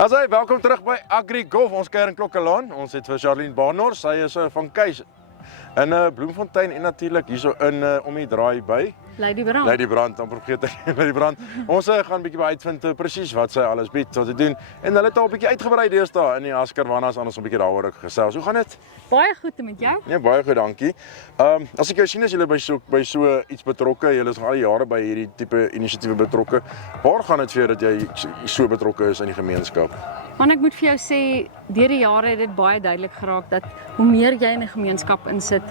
Asai, welkom terug by Agri Golf. Ons kuier in Klokkelaan. Ons het vir Charlene Baanhorst, sy is van Keys in Bloemfontein en natuurlik hierso in om die draai by Lady Brand. Lady Brand, dan vergeet ek Lady Brand. Ons gaan 'n bietjie uitvind presies wat sy alles bied, wat te doen. En hulle het al 'n bietjie uitgebrei deesdae in die Askarwanas aan ons 'n bietjie daaroor gesels. Hoe gaan dit? Baie goed met jou. Nee, baie goed, dankie. As ek jou sien as jy by so iets betrokke, jy is al die jare by hierdie tipe inisiatiewe betrokke. Waar gaan dit vir jou dat jy so betrokke is in die gemeenskap? Want ek moet vir jou sê, deur die jare het dit baie duidelik geraak dat hoe meer jy in 'n gemeenskap insit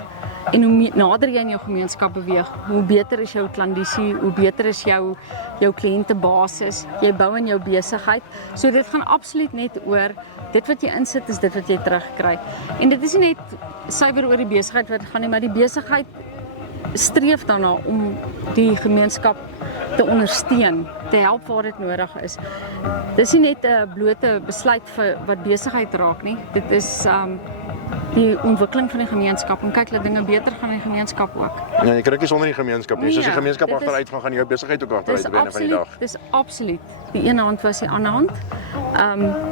en hoe nader jy in jou gemeenskap beweeg, hoe beter is jou klandisie, hoe beter is jou kliëntebasis, jy bou in jou besigheid. So dit gaan absoluut net oor dit wat jy insit is dit wat jy terugkry. En dit is nie net suiwer oor die besigheid wat gaan nie, maar die besigheid streef daarna om die gemeenskap te ondersteun, te help waar dit nodig is. Dis nie net 'n blote besluit vir wat besigheid raak nie. Dit is die ontwikkeling van die gemeenskap en kyk dat dinge beter gaan in die gemeenskap ook. Ja, jy kry dit nie sonder die gemeenskap nie. So as die gemeenskap dit is- agteruit gaan jou besigheid ook agteruit op 'n van die dag. Dis absoluut. Die ene hand was die ander hand.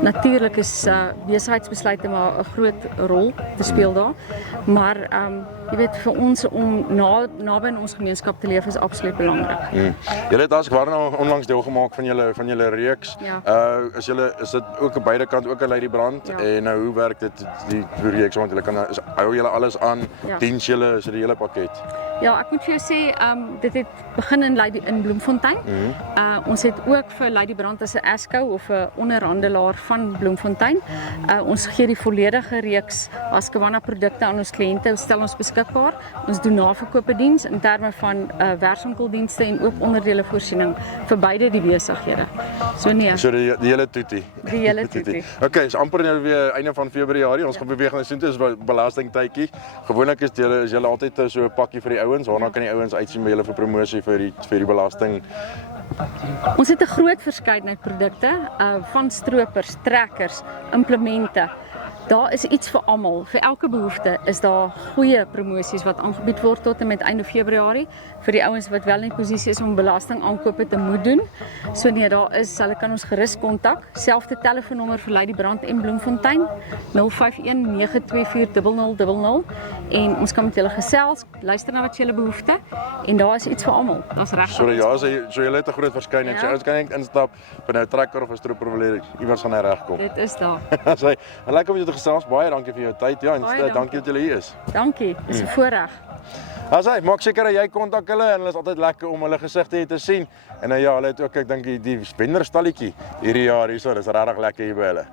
Natuurlik is besigheidsbesluite maar 'n groot rol te speel daar. Maar jy weet vir ons om naby in ons gemeenskap te leef is absoluut belangrik. Julle het Askarwana onlangs deel gemaak van julle reeks. Ja. Is dit ook aan beide kant ook 'n Lady Brand? Ja. En nou hoe werk dit die reeks want julle hou julle alles aan, Ja. diens julle, is dit die hele pakket? Ja, ek moet vir jou sê, dit het begin in Bloemfontein. Ons het ook vir Lady Brand as 'n eskou of 'n onderhandelaar van Bloemfontein. Ons gee die volledige reeks Askarwana produkte aan ons kliënte, stel ons beskikbaar. Ons doen naverkoopediens in terme van werkswinkeldienste en ook onderdele voorsiening vir beide die besighede. So nee, So die hele toetie. die hele toetie. Okay, is amper nou weer einde van Februarie. Ons gaan beweeg na soontoe, is belastingtydjie. Gewoonlik is julle altyd so 'n pakkie vir die ouens. Waarna kan die ouens uitsien by julle vir promosie vir die belasting? Ons het 'n groot verskeidenheid produkte, van stroopers, trekkers, implemente. Daar is iets vir almal. Vir elke behoefte is daar goeie promosies wat aangebied word tot en met einde Februarie vir die ouens wat wel in posisie is om belastingaankope te moet doen. So nee, hulle kan ons gerus kontak. Selfde telefoonnommer vir Lady Brand en Bloemfontein 051-924-0000 en ons kan met julle gesels, luister na wat julle behoefte en daar is iets vir almal. Daar's regtig. So julle het 'n groot verskeidenheid. Ja. So ouens kan net instap vir nou 'n trekker of 'n stroper wil hê, iewers gaan hy regkom. Dit is daar. Sy, lekker om jou te gesels. Baie dankie vir jou tyd. Ja, en Baie dankie dat jy hier is. Dankie. Dis 'n voorreg. Asai, maak seker dat jy kontak hulle en hulle is altyd lekker om hulle gesigte te sien. En ja, hulle het ook ek dink die wenderstalletjie hierdie jaar hierso, dis regtig lekker hier by hulle.